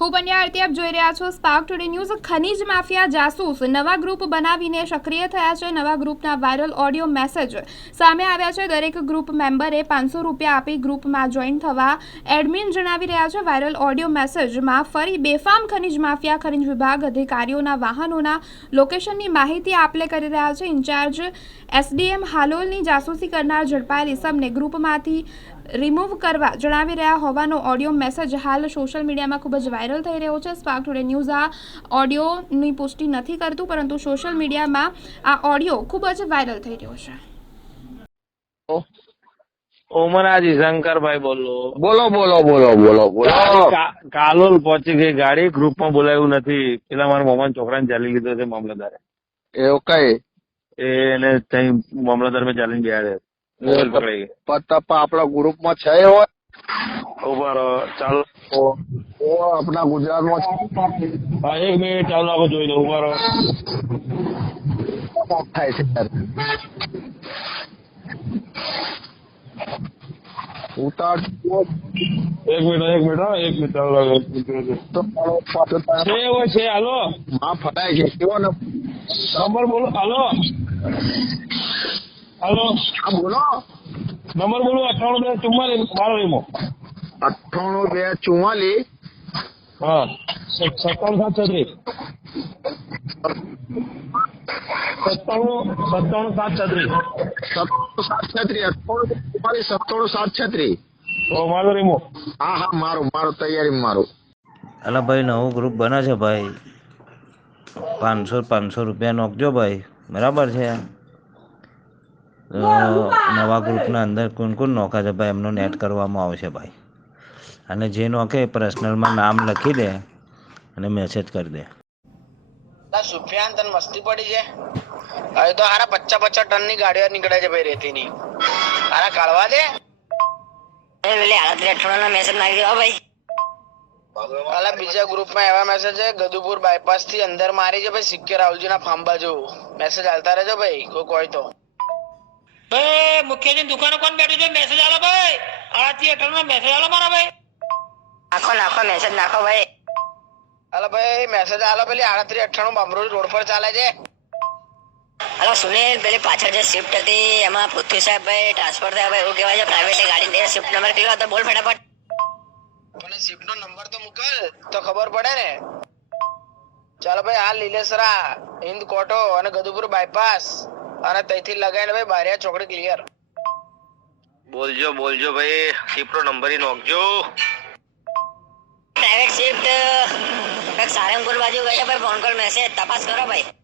હું બન્યા આરતી આપ જોઈ રહ્યા છો સ્પાર્ક ટુડે ન્યૂઝ ખનીજ માફિયા જાસૂસ નવા ગ્રુપ બનાવીને સક્રિય થયા છે. નવા ગ્રુપના વાયરલ ઓડિયો મેસેજ સામે આવ્યા છે. દરેક ગ્રુપ મેમ્બરે પાંચસો રૂપિયા આપી ગ્રુપમાં જોઈન થવા એડમિન જણાવી રહ્યા છે. વાયરલ ઓડિયો મેસેજમાં ફરી બેફામ ખનીજ માફિયા, ખનીજ વિભાગ અધિકારીઓના વાહનોના લોકેશનની માહિતી આપલે કરી રહ્યા છે. ઇન્ચાર્જ એસડીએમ હાલોલની જાસૂસી કરનાર ઝડપાયેલ ઇસમને ગ્રુપમાંથી રિમૂવ કરવા જણાવી રહ્યા હોવાનો ઓડિયો મેસેજ હાલ સોશિયલ મીડિયામાં ખૂબ જ વાયરલ થઈ રહ્યો છે. સ્પાર્ક ટુડે ન્યૂઝ આ ઓડિયોની પુષ્ટિ નથી કરતું પરંતુ સોશિયલ મીડિયામાં આ ઓડિયો ખૂબ જ વાયરલ થઈ રહ્યો છે. ઓમરાજી શંકરભાઈ બોલો. બોલો બોલો બોલો બોલો બોલો. કાલોલ પહોંચી ગઈ. ગાડી ગ્રુપમાં બોલાયું નથી. પેલા મારા મામા છોકરાને ચાલી લીધો છે મામલતદારે. એવું કઈ? એને ત્યાં મામલતદાર મેં ચાલીને ગયા છે. પકડાઈ ગઈ આપણા ગ્રુપમાં છે હોય? ઊભા રહો. ચાલો. આપણા ગુજરાતમાં હા એક મિનિટ ચાલુ આપણે જોઈ લો ઊભા રહો. થાય છે ઉતાર. એક મિનિટ એક મિનિટ એક મિનિટ ચાલુ પાછો છે એવો છે હાલો. હા ફટાય છે. કેવો ને? નંબર બોલો હાલો. હાલો. બોલો. નંબર બોલો અઠ્ઠાણું બે ચુમ્માલીસ મારો વીમો અઠ્ઠાણું બે ચુમ્માલીસ હા સત્તાણું સાત છત્રીસ સત્તાણું સત્તાણું સાત છત્રીસ સત્તાણું સાત છત્રીસ અઠ્ઠાણું ચુમ્માલીસ સત્તાણું સાત છત્રીસ મારો હા હા મારું મારું તૈયારી મારું. અલા ભાઈ નવું ગ્રુપ બને છે ભાઈ. પાંચસો પાંચસો રૂપિયા નોખજો ભાઈ. બરાબર છે? નવા નવા ગ્રુપના અંદર કોણ કોણ નોખા છે ભાઈ? એમનું નેટ કરવામાં આવશે ભાઈ. અને જેનો કે પર્સનલમાં નામ લખી દે અને મેસેજ કરી દે. સુફિયાન તને મસ્તી પડી છે? હવે તો હારા પચાસ પચાસ ટનની ગાડીઓ નીકળે છે ભાઈ રેતી ની હારા કાઢવા દે? એ પેલી મેસેજ નાખી દો ભાઈ. અલા બીજા ગ્રુપમાં એવા મેસેજ છે ગદુપુર બાયપાસથી અંદર મારી છે ભાઈ સિક્કે રાહુલજી ના ફાર્મ બાજુ. મેસેજ હાલતા રહેજો ભાઈ કોઈ કોઈ તો. ભાઈ મુખ્યજી દુકાનો કોણ બેઠું છે? મેસેજ આલો ભાઈ. આડત્રીસ અઠવાડિયાનો મેસેજ આલો મારા ભાઈ. નાખો નાખો મેસેજ નાખો ભાઈ. અલા ભાઈ મેસેજ આલો પેલી આડત્રીસ અઠ્ઠાણું બામરોડ રોડ પર ચાલે છે. હલો સુનિલ પેલી પાછળ જે શિફ્ટ હતી એમાં પૃથ્વી સાહેબ ભાઈ ટ્રાન્સફર થયા ભાઈ એવું કહેવાય છે પ્રાઇવેટ ગાડી દે શિફ્ટ નંબર કેટલો હતો બોલ ફટાફટ. મને શિફ્ટ નો નંબર તો મોકલ તો ખબર પડે ને. ચાલો ભાઈ આ લીલેસરા હિન્દ કોટો અને ગદુપુર બાયપાસ અને તઈથી લગાઈને ભાઈ બારિયા ચોકડી ક્લિયર બોલજો બોલજો ભાઈ શિફ્ટ નો નંબર નોખજો પ્રાઇવેટ શિફ્ટ સારંગપુર બાજુ ગઈ ભાઈ ફોન કોલ મેસેજ તપાસ કરો ભાઈ.